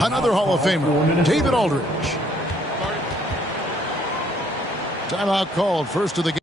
Another Hall of Famer, David Aldridge. Timeout called, first of the game.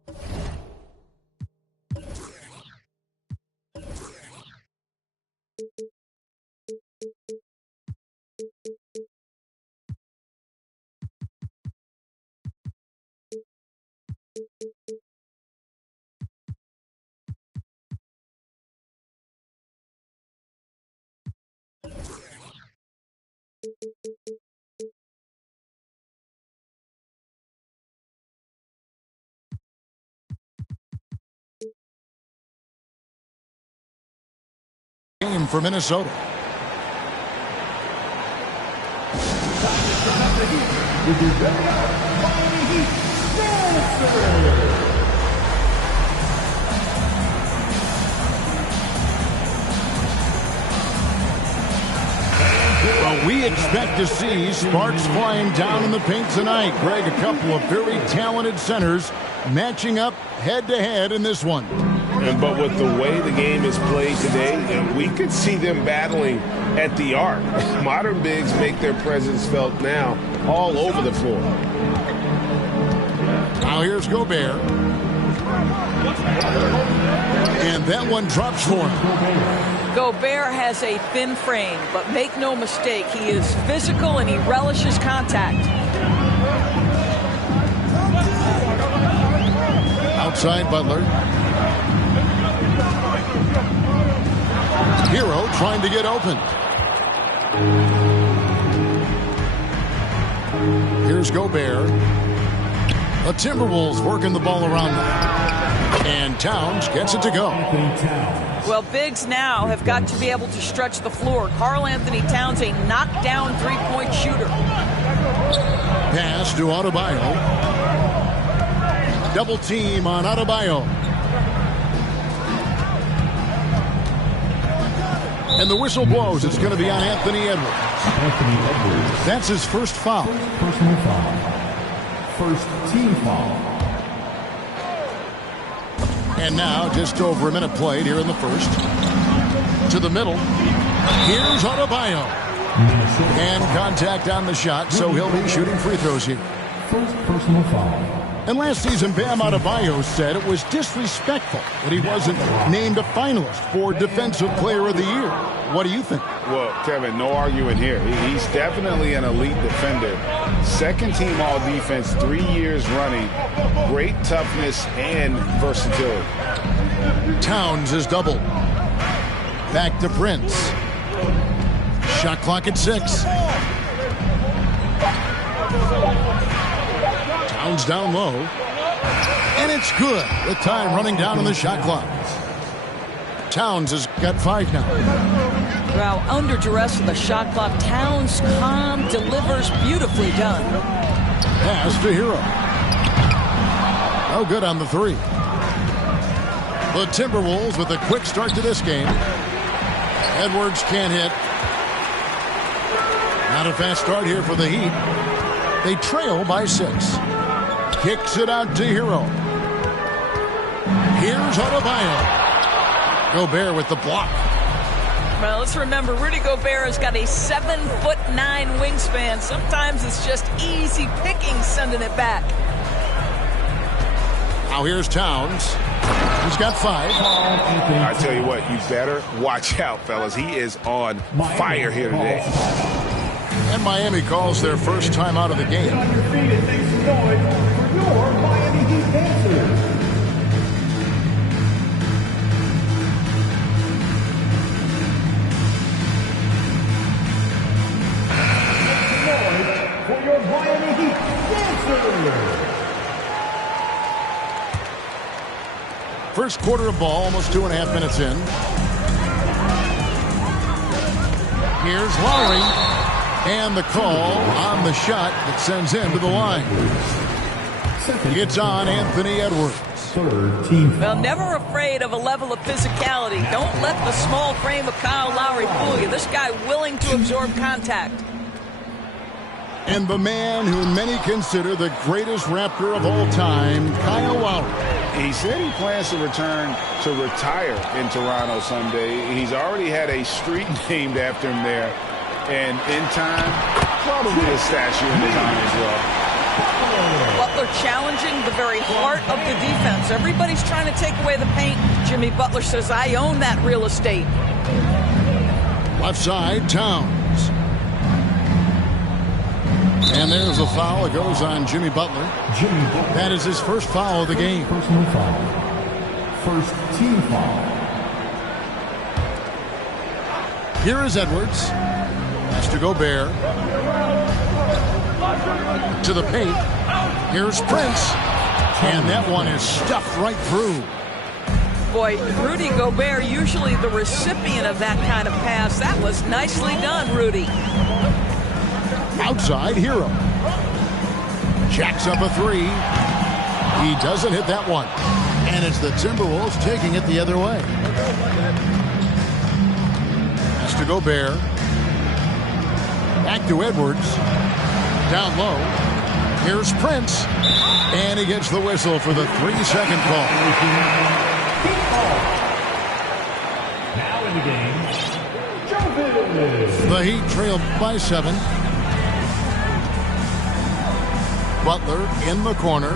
Game for Minnesota. Well, we expect to see sparks flying down in the paint tonight. Greg, a couple of very talented centers matching up head-to-head in this one. But with the way the game is played today, we could see them battling at the arc. Modern bigs make their presence felt now all over the floor. Now here's Gobert. And that one drops for him. Gobert has a thin frame, but make no mistake, he is physical and he relishes contact. Outside Butler. Hero trying to get open. Here's Gobert. The Timberwolves working the ball around them. And Towns gets it to go. Well, bigs now have got to be able to stretch the floor. Karl Anthony Towns, a knockdown three-point shooter. Pass to Adebayo. Double team on Adebayo. And the whistle blows. It's going to be on Anthony Edwards. That's his first foul. Personal foul. First team foul. And now just over a minute played here in the first. To the middle. Here's Adebayo. And contact on the shot, so he'll be shooting free throws here. First personal foul. And last season, Bam Adebayo said it was disrespectful that he wasn't named a finalist for Defensive Player of the Year. What do you think? Well, Kevin, no arguing here. He's definitely an elite defender. Second team all-defense 3 years running. Great toughness and versatility. Towns is doubled. Back to Prince. Shot clock at 6. Towns down low. And it's good. The time running down on the shot clock. Towns has got 5 now. Well, under duress of the shot clock, Towns calm, delivers, beautifully done. Pass to Hero. No good on the 3. The Timberwolves with a quick start to this game. Edwards can't hit. Not a fast start here for the Heat. They trail by 6. Kicks it out to Hero. Here's Adebayo. Gobert with the block. Well, let's remember, Rudy Gobert has got a 7'9" wingspan. Sometimes it's just easy picking sending it back. Now here's Towns. He's got 5. I tell you what, you better watch out, fellas. He is on fire here today. And Miami calls their first time out of the game. First quarter of ball, almost 2.5 minutes in. Here's Lowry. And the call on the shot that sends him to the line. It's on Anthony Edwards. Third team. Well, never afraid of a level of physicality. Don't let the small frame of Kyle Lowry fool you. This guy willing to absorb contact. And the man who many consider the greatest Raptor of all time, Kyle Lowry. He said he plans to return to retire in Toronto someday. He's already had a street named after him there. And in time, probably a statue in his honor as well. Butler challenging the very heart of the defense. Everybody's trying to take away the paint. Jimmy Butler says, I own that real estate. Left side, Towns. And there's a foul. It goes on Jimmy Butler. That is his first foul of the game. Personal foul. First team foul. Here is Edwards. Has to Gobert. To the paint. Here's Prince. And that one is stuffed right through. Boy, Rudy Gobert, usually the recipient of that kind of pass. That was nicely done, Rudy. Outside, Hero. Jacks up a three. He doesn't hit that one. And it's the Timberwolves taking it the other way. Has to Gobert. Back to Edwards. Down low. Here's Prince. And he gets the whistle for the 3-second call. Now in the game, The Heat trailed by 7. Butler in the corner.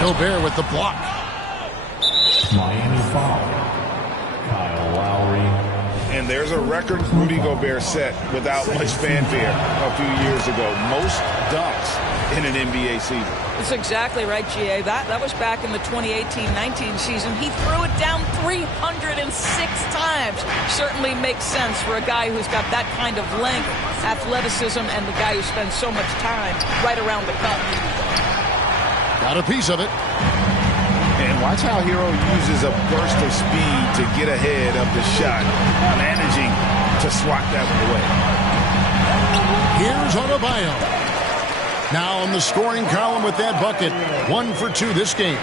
Gobert with the block. Miami foul. Kyle Lowry. And there's a record Rudy Gobert set without much fanfare a few years ago. Most dunks in an NBA season. That's exactly right, G.A. That was back in the 2018-19 season. He threw it down 306 times. Certainly makes sense for a guy who's got that kind of length, athleticism, and the guy who spends so much time right around the cup. Got a piece of it. And watch how Hero uses a burst of speed to get ahead of the shot, managing to swat that one away. Here's Adebayo. Now on the scoring column with that bucket. 1 for 2 this game.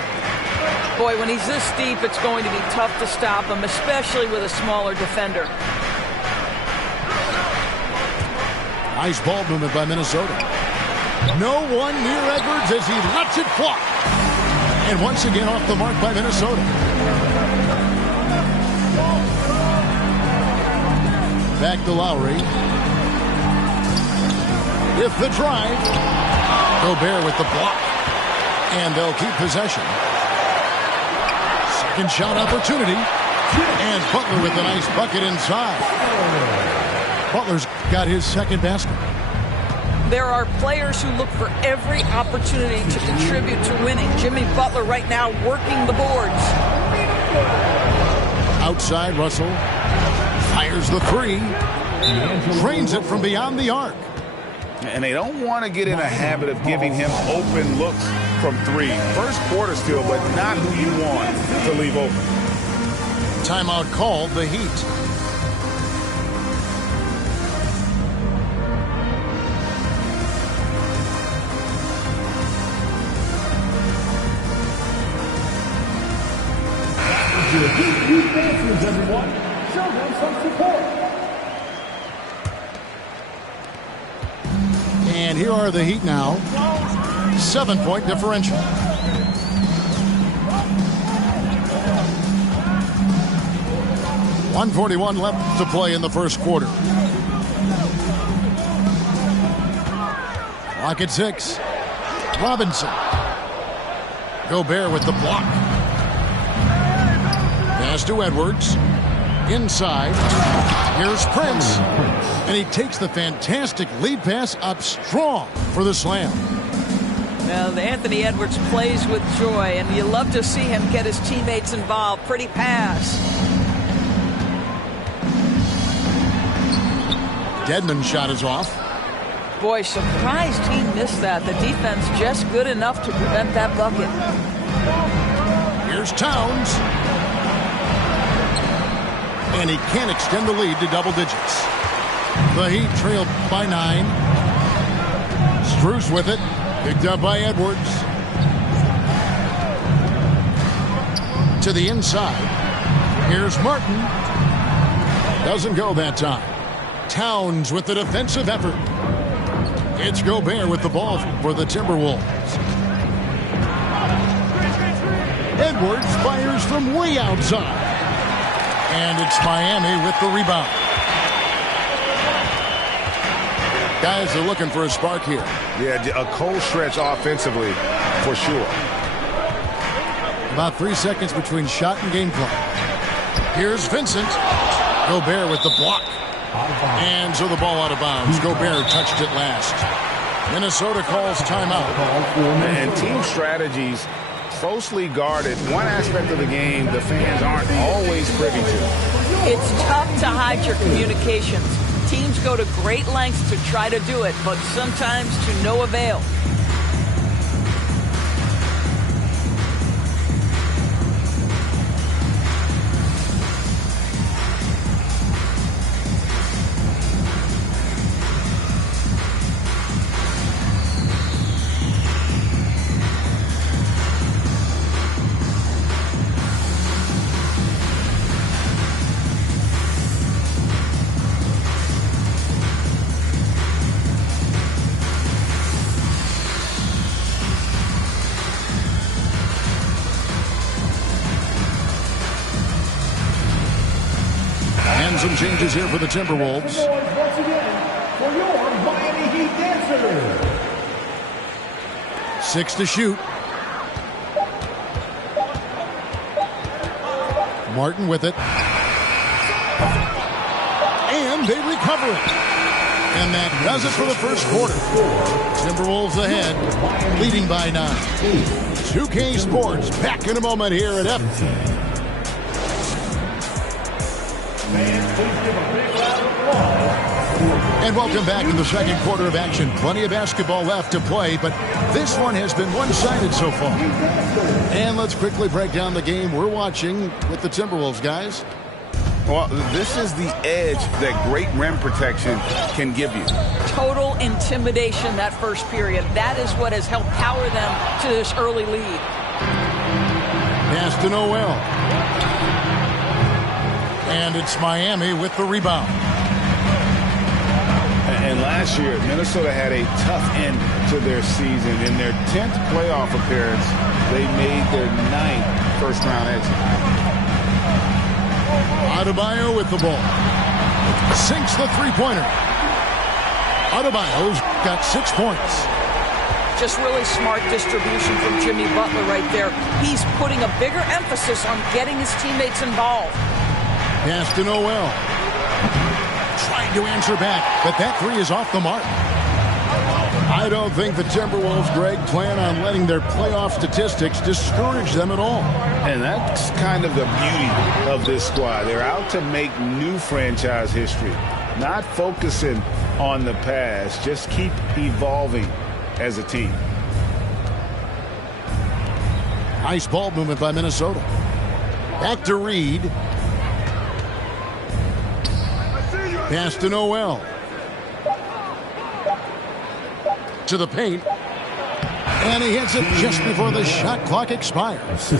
Boy, when he's this deep, it's going to be tough to stop him, especially with a smaller defender. Nice ball movement by Minnesota. No one near Edwards as he lets it fly. And once again off the mark by Minnesota. Back to Lowry. With the drive. Gobert with the block. And they'll keep possession. Second shot opportunity. And Butler with a nice bucket inside. Butler's got his second basket. There are players who look for every opportunity to contribute to winning. Jimmy Butler right now working the boards. Outside, Russell fires the three. Drains it from beyond the arc. And they don't want to get in a habit of giving him open looks from three. First quarter still, but not who you want to leave open. Timeout called, the Heat. Youth dancers, everyone. Show them some support. And here are the Heat now. 7-point differential. .141 left to play in the first quarter. Clock at 6. Robinson. Gobert with the block. Pass to Edwards. Inside. Here's Prince. And he takes the fantastic lead pass up strong for the slam. Now, Anthony Edwards plays with joy, and you love to see him get his teammates involved. Pretty pass. Dedmon's shot is off. Boy, surprised he missed that. The defense just good enough to prevent that bucket. Here's Towns. And he can't extend the lead to double digits. The Heat trailed by 9. Strus with it. Picked up by Edwards. To the inside. Here's Martin. Doesn't go that time. Towns with the defensive effort. It's Gobert with the ball for the Timberwolves. Edwards fires from way outside. And it's Miami with the rebound. Guys are looking for a spark here. Yeah, a cold stretch offensively for sure. About 3 seconds between shot and game clock. Here's Vincent. Gobert with the block. And so the ball out of bounds. Gobert touched it last. Minnesota calls timeout. And team strategies closely guarded. One aspect of the game the fans aren't always privy to. It's tough to hide your communications. Teams go to great lengths to try to do it, but sometimes to no avail. Some changes here for the Timberwolves. Once again, for your Miami Heat dancers. 6 to shoot. Martin with it. And they recover it. And that does it for the first quarter. Timberwolves ahead, leading by 9. 2K Sports back in a moment here at F. And welcome back to the second quarter of action. Plenty of basketball left to play, but this one has been one-sided so far. And let's quickly break down the game we're watching with the Timberwolves, guys. Well, this is the edge that great rim protection can give you. Total intimidation that first period. That is what has helped power them to this early lead. Pass to Noel. And it's Miami with the rebound. And last year, Minnesota had a tough end to their season. In their 10th playoff appearance, they made their 9th first-round exit. Adebayo with the ball. Sinks the three-pointer. Adebayo's got 6 points. Just really smart distribution from Jimmy Butler right there. He's putting a bigger emphasis on getting his teammates involved. Pass to Noel. Trying to answer back, but that three is off the mark. I don't think the Timberwolves, Greg, plan on letting their playoff statistics discourage them at all. And that's kind of the beauty of this squad. They're out to make new franchise history, not focusing on the past, just keep evolving as a team. Nice ball movement by Minnesota. Back to Reed. Pass to Noel. To the paint. And he hits it just before the shot clock expires.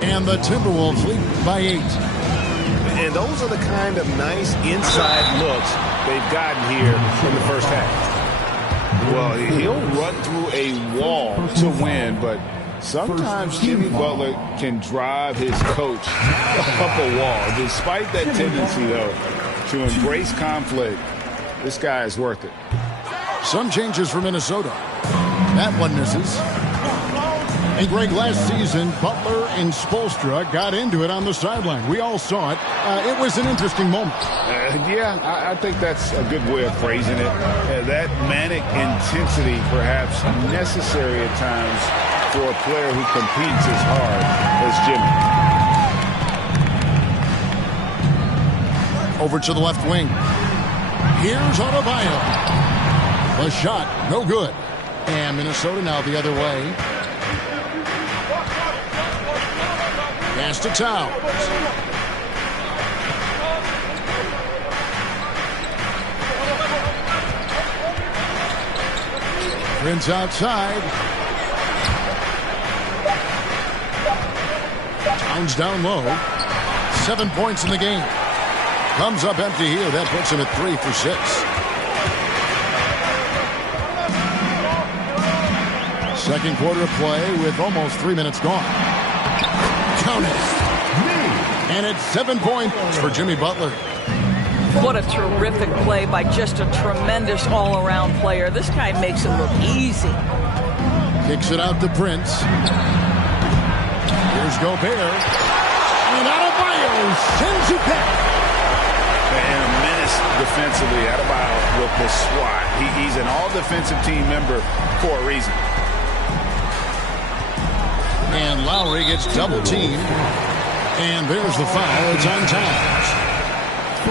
And the Timberwolves lead by 8. And those are the kind of nice inside looks they've gotten here in the first half. Well, he'll run through a wall to win, but sometimes Jimmy Butler can drive his coach up a wall. Despite that tendency, though, to embrace conflict, this guy is worth it. Some changes for Minnesota. That one misses. And Greg, last season, Butler and Spoelstra got into it on the sideline. We all saw it. It was an interesting moment. Yeah, I think that's a good way of phrasing it. That manic intensity, perhaps necessary at times for a player who competes as hard as Jimmy. Over to the left wing. Here's Adebayo. The shot, no good. And Minnesota now the other way. Pass to Towns. Prince outside. Towns down low. 7 points in the game. Comes up empty here. That puts him at 3 for 6. Second quarter play with almost 3 minutes gone. Count it. And it's 7 points for Jimmy Butler. What a terrific play by just a tremendous all-around player. This guy makes it look easy. Kicks it out to Prince. Here's Gobert. And Adebayo sends it back. And a menace defensively. Adebayo with the swat. He's an all-defensive team member for a reason. And Lowry gets double-teamed. And there's the foul. It's on Towns.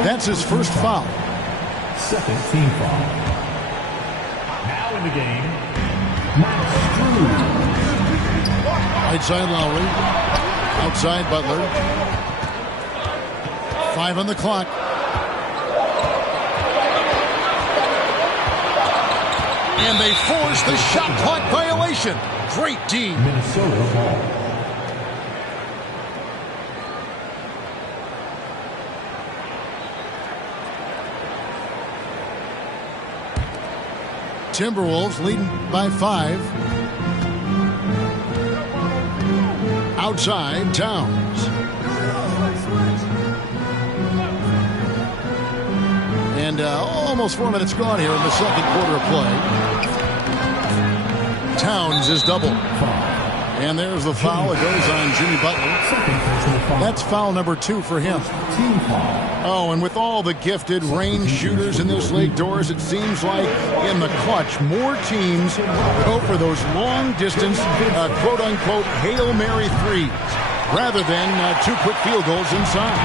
That's his first foul. Second team foul. Now in the game, Max Strus. Right side Lowry. Outside Butler. 5 on the clock. And they force the shot clock violation. Great D. Minnesota ball. Timberwolves leading by 5. Outside, Towns. And almost 4 minutes gone here in the second quarter of play. Towns is doubled. And there's the foul. It goes on Jimmy Butler. That's foul number 2 for him. Oh, and with all the gifted range shooters in this league, Doris, it seems like in the clutch, more teams go for those long-distance, quote-unquote, Hail Mary threes rather than 2 quick field goals inside.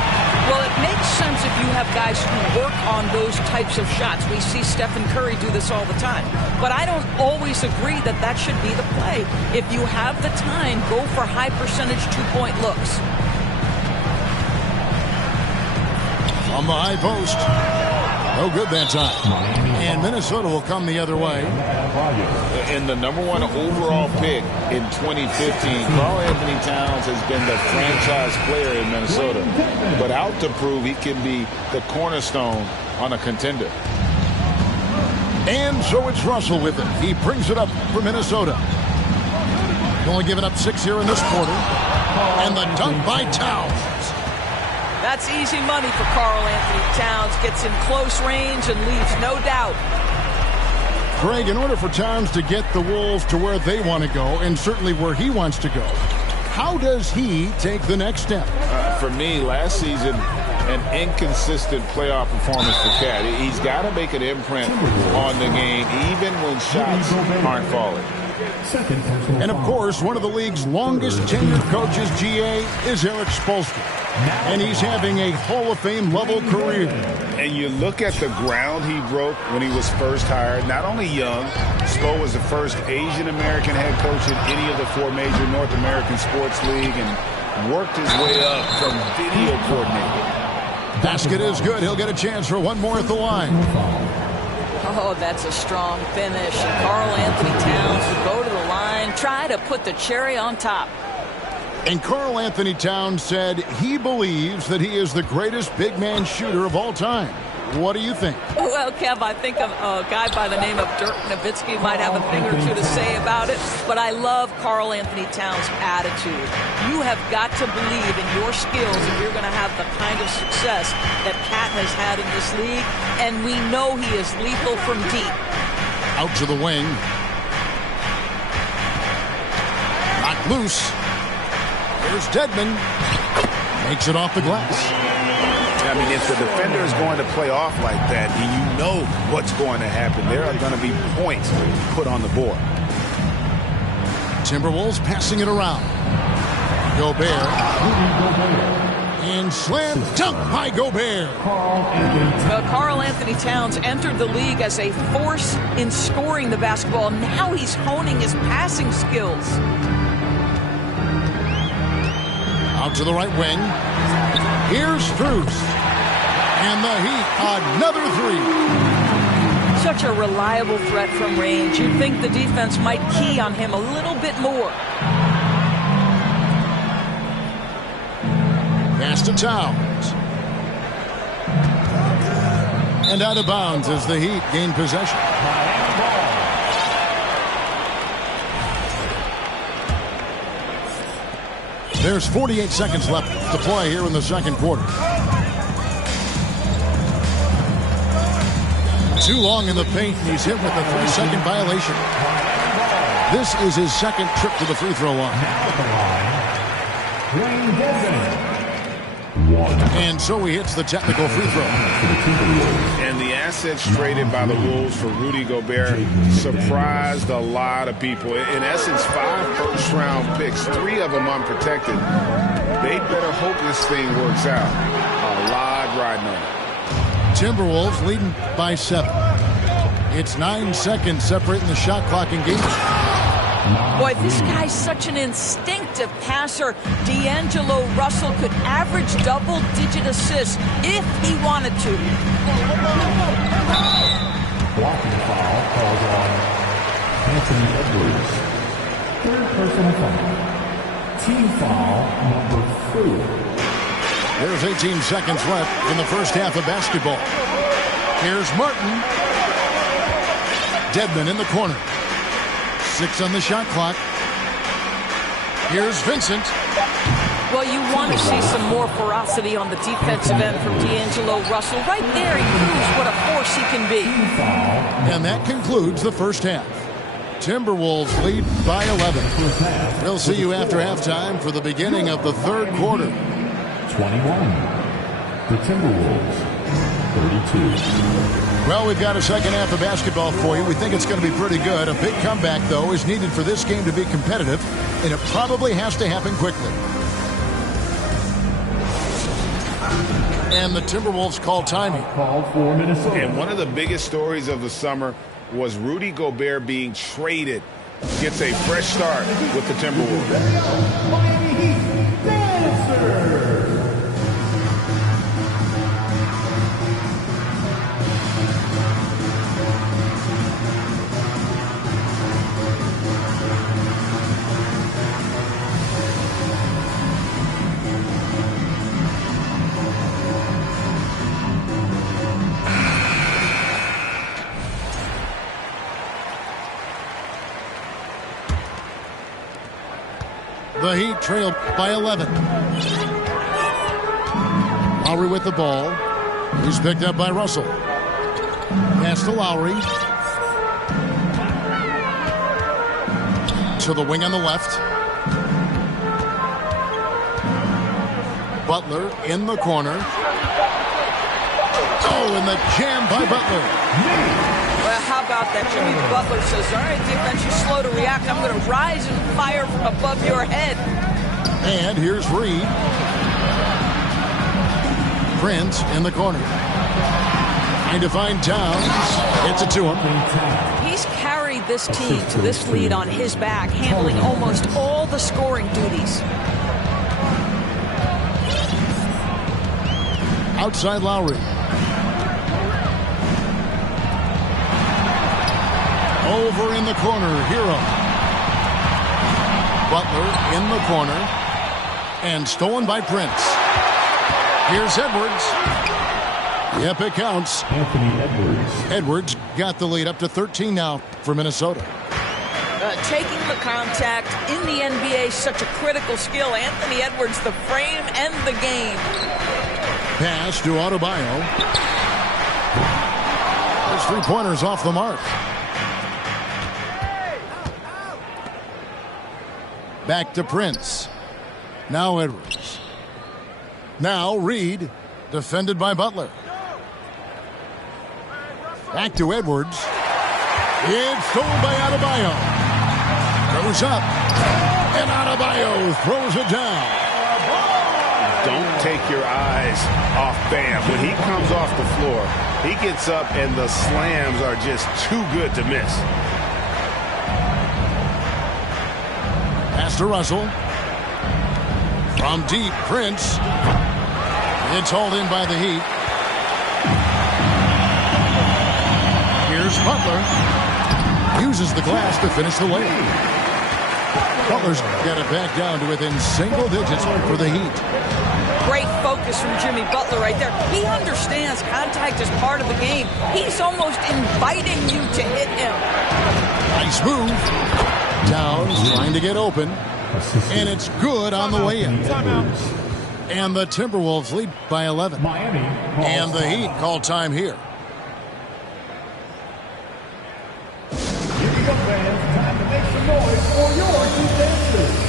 Well, it makes sense if you have guys who work on those types of shots. We see Stephen Curry do this all the time. But I don't always agree that that should be the play. If you have the time, go for high-percentage 2-point looks. On the high post. No good that time. And Minnesota will come the other way. And the #1 overall pick in 2015, Karl Anthony Towns has been the franchise player in Minnesota. But out to prove he can be the cornerstone on a contender. And so it's Russell with it. He brings it up for Minnesota. Only giving up 6 here in this quarter. And the dunk by Towns. That's easy money for Karl Anthony Towns. Gets in close range and leaves no doubt. Greg, in order for Towns to get the Wolves to where they want to go, and certainly where he wants to go, how does he take the next step? For me, last season, an inconsistent playoff performance for Cat. He's got to make an imprint on the game, even when shots aren't falling. And, of course, one of the league's longest tenured coaches, GA, is Eric Spoelstra. And he's having a Hall of Fame level career. And you look at the ground he broke when he was first hired. Not only young, Spo was the first Asian American head coach in any of the 4 major North American sports league and worked his way up from video coordinator. Basket is good. He'll get a chance for one more at the line. Oh, that's a strong finish. And Karl Anthony Towns will go to the line, try to put the cherry on top. And Karl Anthony Towns said he believes that he is the greatest big man shooter of all time. What do you think? Well, Kev, I think a guy by the name of Dirk Nowitzki might have a thing or two to say about it, but I love Karl Anthony Towns' attitude. You have got to believe in your skills if you're going to have the kind of success that Cat has had in this league, and we know he is lethal from deep. Out to the wing. Knocked loose. Here's Dedmon. Makes it off the glass. I mean, if the defender is going to play off like that, and you know what's going to happen, there are going to be points put on the board. Timberwolves passing it around. Gobert. And slam dunk by Gobert. Well, Karl Anthony Towns entered the league as a force in scoring the basketball. Now he's honing his passing skills. Out to the right wing. Here's Strus. And the Heat, another 3. Such a reliable threat from range. You'd think the defense might key on him a little bit more. Pass to Towns. And out of bounds as the Heat gain possession. There's 48 seconds left to play here in the second quarter. Too long in the paint, and he's hit with a 3-second violation. This is his second trip to the free throw line. And so he hits the technical free throw. And the assets traded by the Wolves for Rudy Gobert surprised a lot of people. In essence, 5 first-round picks, 3 of them unprotected. They better hope this thing works out. A lot riding on it. Timberwolves leading by 7. It's 9 seconds separating the shot clock engagement. Boy, this guy's such an instinctive passer. D'Angelo Russell could average double-digit assists if he wanted to. Blocking foul calls on Anthony Edwards. Third personal foul. Team foul number 4. There's 18 seconds left in the first half of basketball. Here's Martin. Dedmon in the corner. 6 on the shot clock. Here's Vincent. Well, you want to see some more ferocity on the defensive end from D'Angelo Russell. Right there, he proves what a force he can be. And that concludes the first half. Timberwolves lead by 11. We'll see you after halftime for the beginning of the third quarter. 21. The Timberwolves, 32. Well, we've got a second half of basketball for you. We think it's going to be pretty good. A big comeback, though, is needed for this game to be competitive, and it probably has to happen quickly. And the Timberwolves call timing. Called for Minnesota. And one of the biggest stories of the summer was Rudy Gobert being traded. Gets a fresh start with the Timberwolves. Miami Heat dancer. The Heat trailed by 11. Lowry with the ball. He's picked up by Russell. Pass to Lowry. To the wing on the left. Butler in the corner. Oh, and the jam by Butler. Well, how about that? Jimmy Butler says, all right, defense, you're slow to react. I'm going to rise and fire from above your head. And here's Reed. Prince in the corner. Trying to find Towns. Gets it to him. He's carried this team to this lead on his back, handling almost all the scoring duties. Outside Lowry. Over in the corner, Hero. Butler in the corner. And stolen by Prince. Here's Edwards. Yep, it counts. Anthony Edwards. Edwards got the lead up to 13 now for Minnesota. Taking the contact in the NBA is such a critical skill. Anthony Edwards, the frame and the game. Pass to Adebayo. His three-pointers off the mark. Back to Prince. Now Edwards. Now Reed, defended by Butler. Back to Edwards. It's stolen by Adebayo. Goes up. And Adebayo throws it down. Don't take your eyes off Bam. When he comes off the floor, he gets up and the slams are just too good to miss. Pass to Russell. From deep, Prince. It's hauled in by the Heat. Here's Butler. Uses the glass to finish the layup. Butler's got it back down to within single digits for the Heat. Great focus from Jimmy Butler right there. He understands contact is part of the game. He's almost inviting you to hit him. Nice move. Towns trying to get open. And it's good on the way in. And the Timberwolves lead by 11. Miami. And the Heat call time here. Here you go, fans. Time to make some noise for your Heat dancers.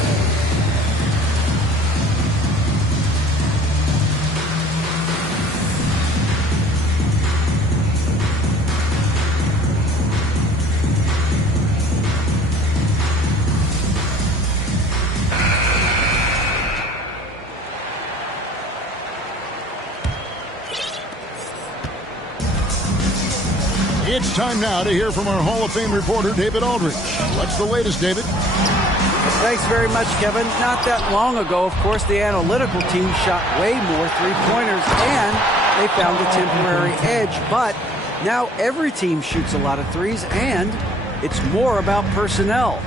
It's time now to hear from our Hall of Fame reporter, David Aldridge. What's the latest, David? Thanks very much, Kevin. Not that long ago, of course, the analytical team shot way more three-pointers, and they found a temporary edge. But now every team shoots a lot of threes, and it's more about personnel.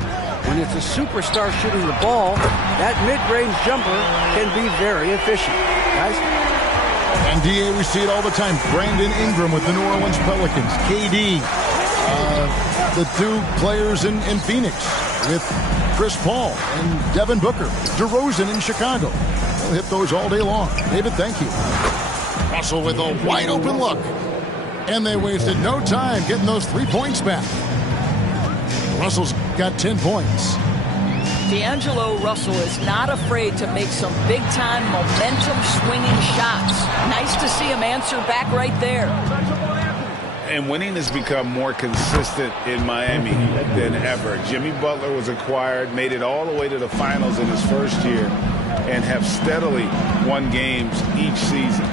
When it's a superstar shooting the ball, that mid-range jumper can be very efficient. Guys? And DA, we see it all the time. Brandon Ingram with the New Orleans Pelicans. KD, the two players in Phoenix with Chris Paul and Devin Booker. DeRozan in Chicago. We'll hit those all day long. David, thank you. Russell with a wide open look. And they wasted no time getting those 3 points back. Russell's got 10 points. D'Angelo Russell is not afraid to make some big-time momentum-swinging shots. Nice to see him answer back right there. And winning has become more consistent in Miami than ever. Jimmy Butler was acquired, made it all the way to the finals in his first year, and have steadily won games each season.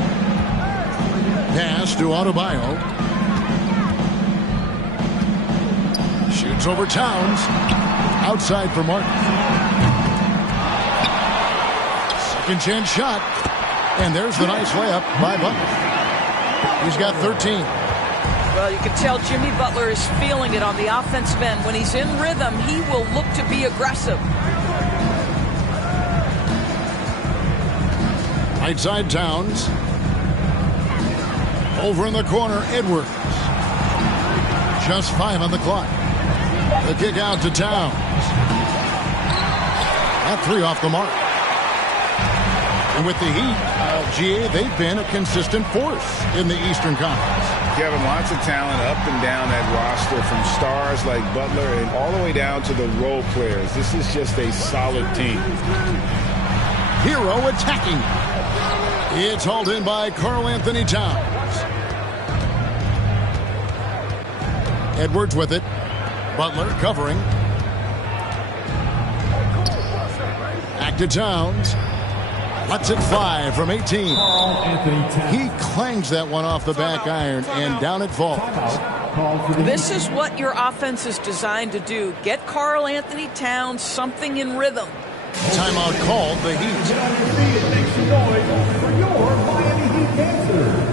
Pass to Adebayo. Shoots over Towns. Outside for Martin. Second chance shot. And there's the nice layup by Butler. He's got 13. Well, you can tell Jimmy Butler is feeling it on the offensive end. When he's in rhythm, he will look to be aggressive. Right side Towns. Over in the corner, Edwards. Just 5 on the clock. The kick out to Towns. That 3 off the mark. And with the Heat, GA, they've been a consistent force in the Eastern Conference. Kevin, lots of talent up and down that roster, from stars like Butler and all the way down to the role players. This is just a solid team. Hero attacking. It's hauled in by Karl Anthony Towns. Edwards with it. Butler covering. Back to Towns. Lets it fly from 18. He clangs that one off the back iron, and down it falls. This is what your offense is designed to do. Get Karl Anthony Towns something in rhythm. Timeout called the Heat. Make some noise for your Miami Heat dancers.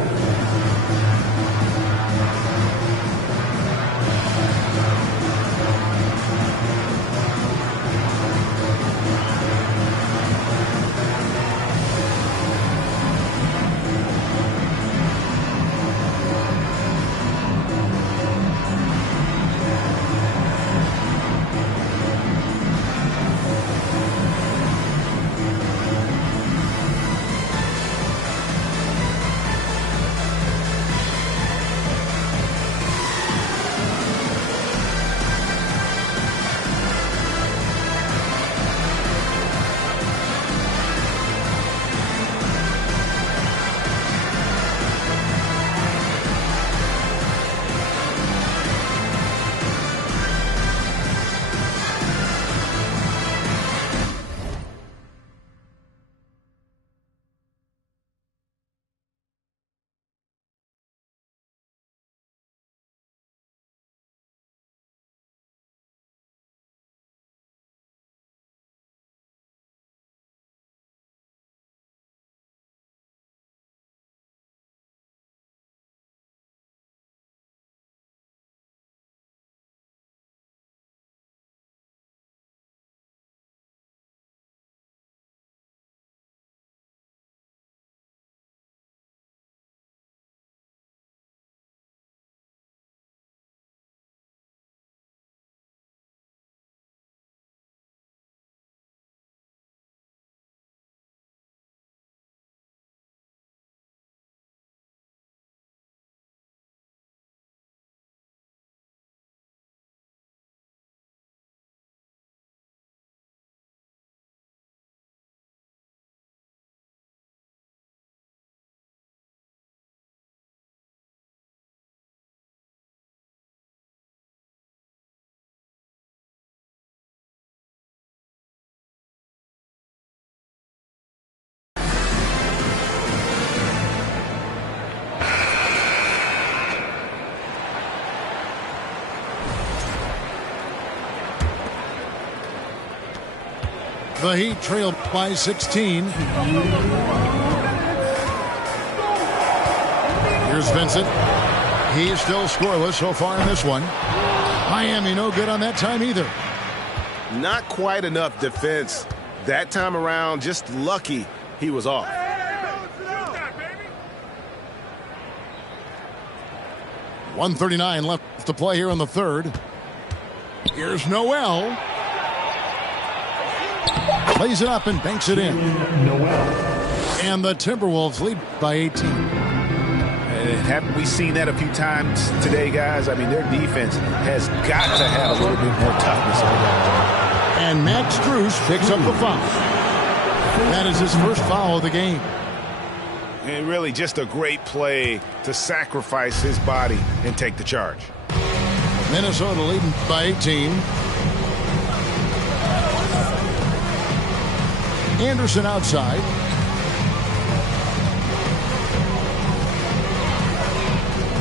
The Heat trail by 16. Here's Vincent. He's still scoreless so far in this one. Miami no good on that time either. Not quite enough defense that time around. Just lucky he was off. .139 left to play here in the third. Here's Noel. Plays it up and banks it in. And the Timberwolves lead by 18. Haven't we seen that a few times today, guys? I mean, their defense has got to have a little bit more toughness on that. And Max Strus picks up the foul. That is his first foul of the game. And really just a great play to sacrifice his body and take the charge. Minnesota leading by 18. Anderson outside.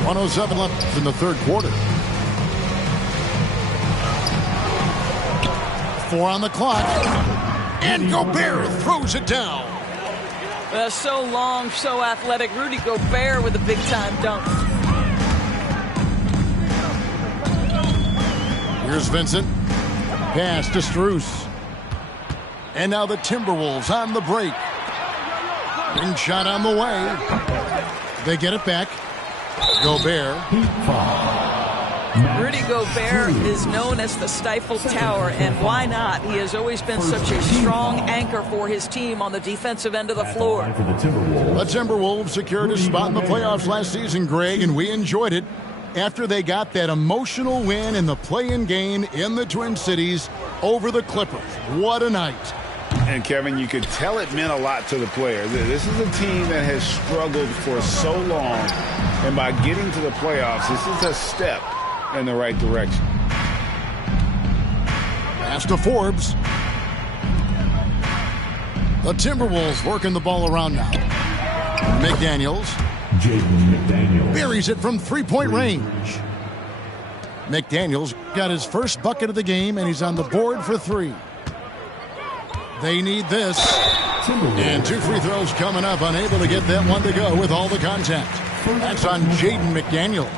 .107 left in the third quarter. 4 on the clock. And Gobert throws it down. So long, so athletic. Rudy Gobert with a big-time dunk. Here's Vincent. Pass to Strus. And now the Timberwolves on the break. Ring shot on the way. They get it back. Gobert. Rudy Gobert is known as the Stifle Tower, and why not? He has always been such a strong anchor for his team on the defensive end of the floor. The Timberwolves secured a spot in the playoffs last season, Greg, and we enjoyed it after they got that emotional win in the play-in game in the Twin Cities over the Clippers. What a night. And, Kevin, you could tell it meant a lot to the players. This is a team that has struggled for so long, and by getting to the playoffs, this is a step in the right direction. Pass to Forbes. The Timberwolves working the ball around now. McDaniels. Buries it from three-point range. McDaniels got his first bucket of the game, and he's on the board for 3. They need this. And 2 free throws coming up. Unable to get that one to go with all the contact. That's on Jaden McDaniels.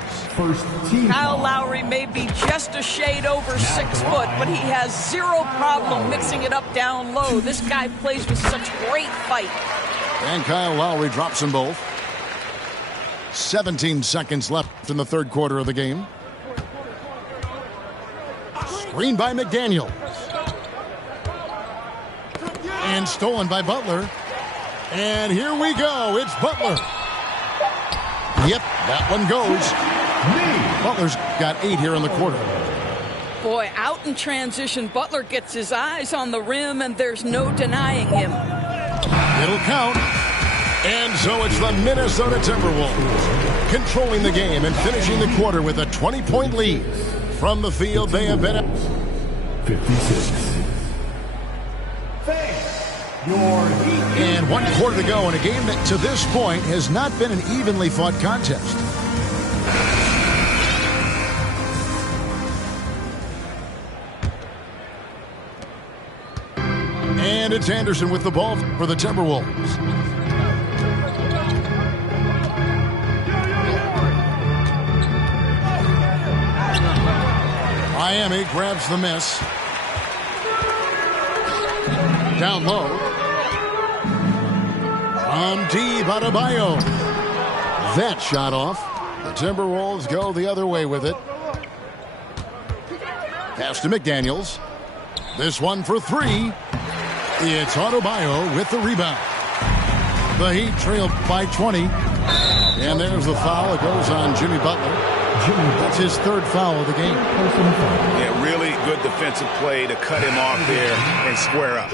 Kyle Lowry may be just a shade over 6 foot, but he has zero problem mixing it up down low. This guy plays with such great fight. And Kyle Lowry drops them both. 17 seconds left in the third quarter of the game. Screen by McDaniels. And stolen by Butler. And here we go. It's Butler. Yep, that one goes. Butler's got 8 here in the quarter. Boy, out in transition, Butler gets his eyes on the rim, and there's no denying him. It'll count. And so it's the Minnesota Timberwolves controlling the game and finishing the quarter with a 20-point lead. From the field, they have been at 56. And 1 quarter to go in a game that to this point has not been an evenly fought contest. And it's Anderson with the ball for the Timberwolves. Miami grabs the miss. Down low. From deep, Adebayo. That shot off. The Timberwolves go the other way with it. Pass to McDaniels. This one for 3. It's Adebayo with the rebound. The Heat trail by 20. And there's the foul. It goes on Jimmy Butler. That's his 3rd foul of the game. Yeah, really good defensive play to cut him off there and square up.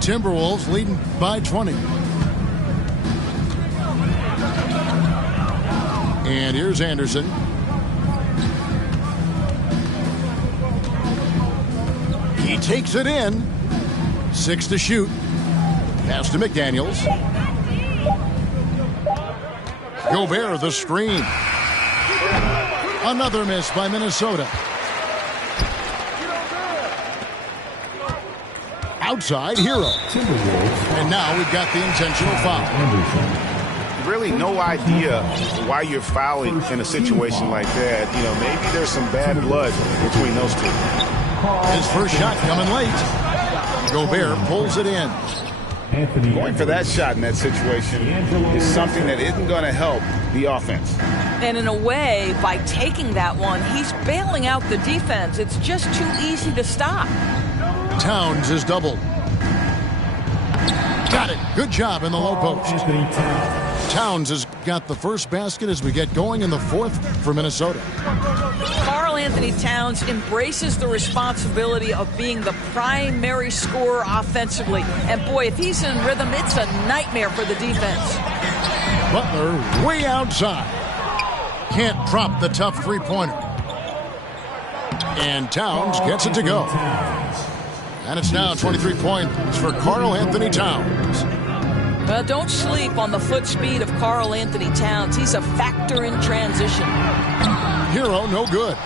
Timberwolves leading by 20. And here's Anderson. He takes it in. 6 to shoot. Pass to McDaniels. Gobert the screen. Another miss by Minnesota. Outside, Hero. And now we've got the intentional foul. Really no idea why you're fouling in a situation like that. You know, maybe there's some bad blood between those two. His first shot coming late. Gobert pulls it in. Going for that shot in that situation is something that isn't going to help the offense. And in a way, by taking that one, he's bailing out the defense. It's just too easy to stop. Towns is doubled. Got it. Good job in the low post. Towns has got the first basket as we get going in the fourth for Minnesota. Karl Anthony Towns embraces the responsibility of being the primary scorer offensively. And boy, if he's in rhythm, it's a nightmare for the defense. Butler way outside. Can't drop the tough three-pointer. And Towns gets it to go. And it's now 23 points for Karl Anthony Towns. Well, don't sleep on the foot speed of Karl Anthony Towns. He's a factor in transition. Hero, no good.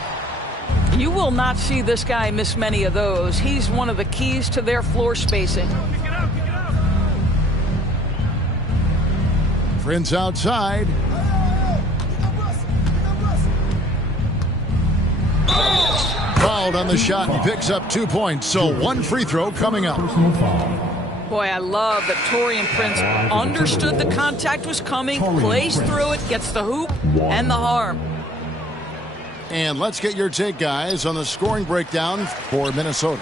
You will not see this guy miss many of those. He's one of the keys to their floor spacing. Prince outside. Fouled on the shot and picks up 2 points. So one free throw coming up. Boy, I love that Taurean Prince understood the contact was coming, plays through it, gets the hoop and the harm. And let's get your take, guys, on the scoring breakdown for Minnesota.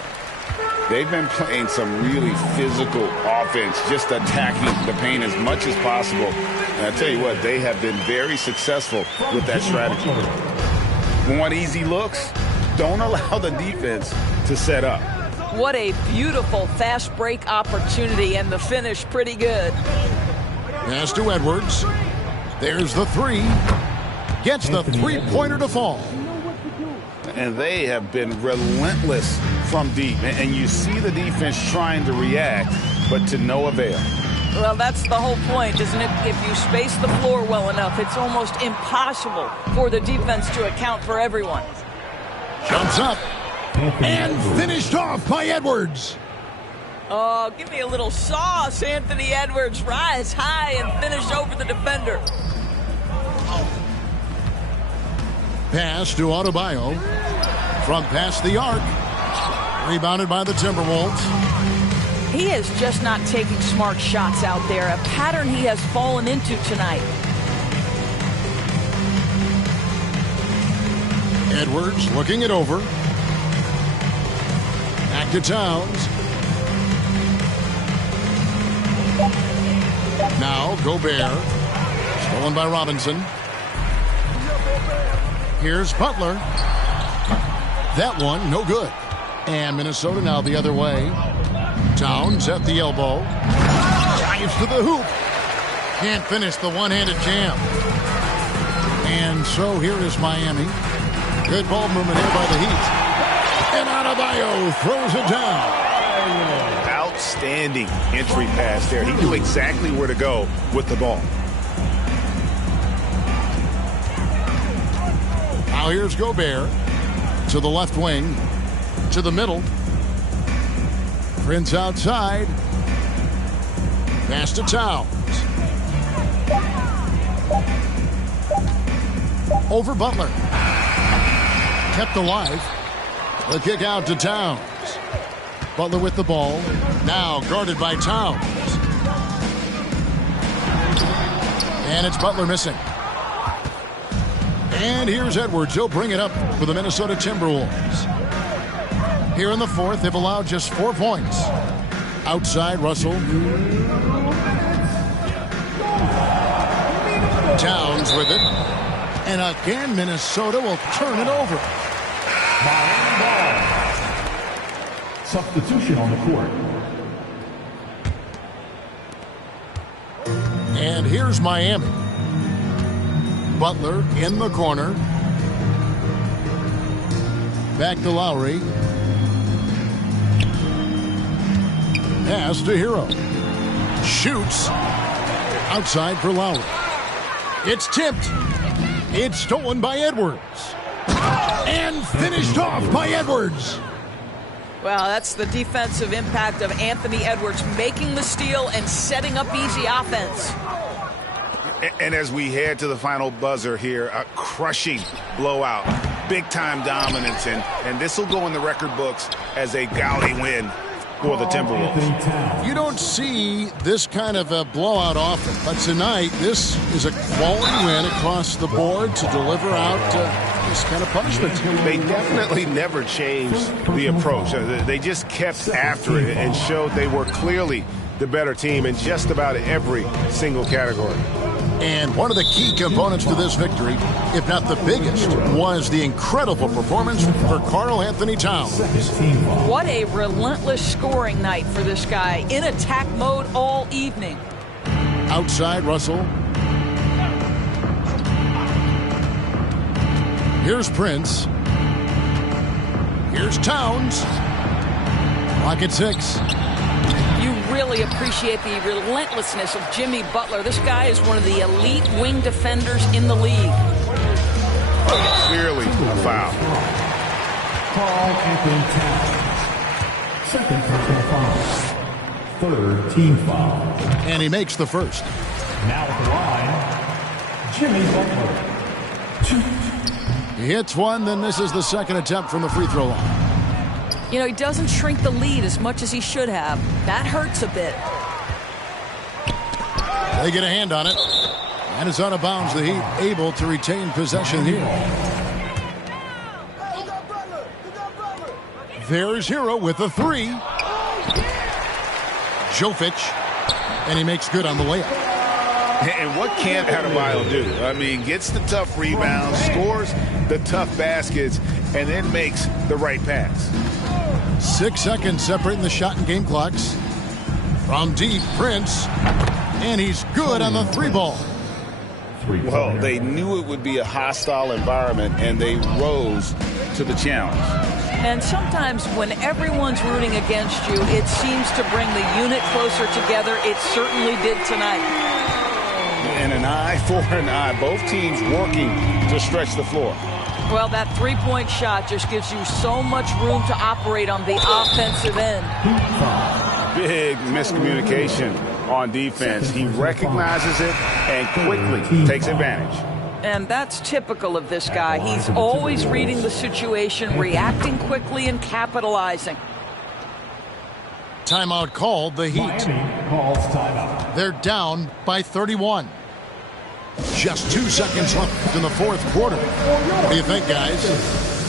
They've been playing some really physical offense, just attacking the paint as much as possible. And I tell you what, they have been very successful with that strategy. Want easy looks? Don't allow the defense to set up. What a beautiful fast break opportunity, and the finish pretty good. Pass to Edwards. There's the three. Gets the three-pointer to fall. And they have been relentless from deep. And you see the defense trying to react, but to no avail. Well, that's the whole point, isn't it? If you space the floor well enough, it's almost impossible for the defense to account for everyone. Jumps up. And finished off by Edwards. Oh, give me a little sauce, Anthony Edwards. Rise high and finish over the defender. Pass to Adebayo. From past the arc. Rebounded by the Timberwolves. He is just not taking smart shots out there, a pattern he has fallen into tonight. Edwards looking it over. Back to Towns. Now Gobert. Stolen by Robinson. Here's Butler. That one, no good. And Minnesota now the other way. Towns at the elbow. Drives to the hoop. Can't finish the one-handed jam. And so here is Miami. Good ball movement here by the Heat. And Adebayo throws it down. Outstanding entry pass there. He knew exactly where to go with the ball. Now here's Gobert to the left wing, to the middle. Prince outside. Pass to Towns. Over Butler. Kept alive. The kick out to Towns. Butler with the ball. Now guarded by Towns. And it's Butler missing. And here's Edwards. He'll bring it up for the Minnesota Timberwolves. Here in the fourth, they've allowed just 4 points. Outside, Russell. Towns with it. And again, Minnesota will turn it over. Substitution on the court. And here's Miami. Butler in the corner. Back to Lowry. Pass to Hero. Shoots. Outside for Lowry. It's tipped. It's stolen by Edwards. And finished off by Edwards. Well, that's the defensive impact of Anthony Edwards making the steal and setting up easy offense. And as we head to the final buzzer here, a crushing blowout, big-time dominance, and this will go in the record books as a gaudy win for the Timberwolves. You don't see this kind of a blowout often, but tonight this is a quality win across the board to deliver out this kind of punishment. They definitely never changed the approach. They just kept after it and showed they were clearly the better team in just about every single category. And one of the key components to this victory, if not the biggest, was the incredible performance for Karl Anthony Towns. What a relentless scoring night for this guy, in attack mode all evening. Outside Russell. Here's Prince. Here's Towns. Clock at 6. You really appreciate the relentlessness of Jimmy Butler. This guy is one of the elite wing defenders in the league. Clearly a foul. Karl Anthony Towns. Second personal foul. Third team foul. And he makes the first. Now at the line, Jimmy Butler. He hits one, then misses the second attempt from the free throw line. You know, he doesn't shrink the lead as much as he should have. That hurts a bit. They get a hand on it. And it's out of bounds. The Heat able to retain possession here. There's Hero with a 3. Jovic. And he makes good on the layup. And what can't Adebayo do? I mean, gets the tough rebounds, scores the tough baskets, and then makes the right pass. 6 seconds separating the shot and game clocks. From deep, Prince. And he's good on the 3 ball. Well, they knew it would be a hostile environment, and they rose to the challenge. And sometimes when everyone's rooting against you, it seems to bring the unit closer together. It certainly did tonight. And an eye for an eye. Both teams working to stretch the floor. Well, that three-point shot just gives you so much room to operate on the offensive end. Big miscommunication on defense. He recognizes it and quickly takes advantage. And that's typical of this guy. He's always reading the situation, reacting quickly, and capitalizing. Timeout called, the Heat. Miami calls timeout. They're down by 31. Just 2 seconds left in the fourth quarter. What do you think, guys?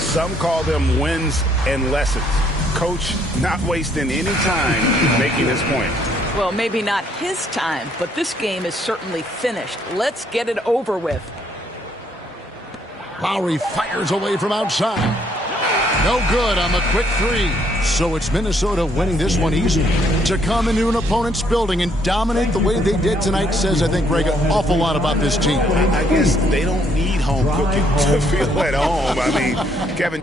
Some call them wins and lessons. Coach not wasting any time making his point. Well, maybe not his time, but this game is certainly finished. Let's get it over with. Lowry fires away from outside. No good on the quick 3. So it's Minnesota winning this one easy. To come into an opponent's building and dominate the way they did tonight says, I think, Greg, an awful lot about this team. I guess they don't need home cooking to feel at home. I mean, Kevin,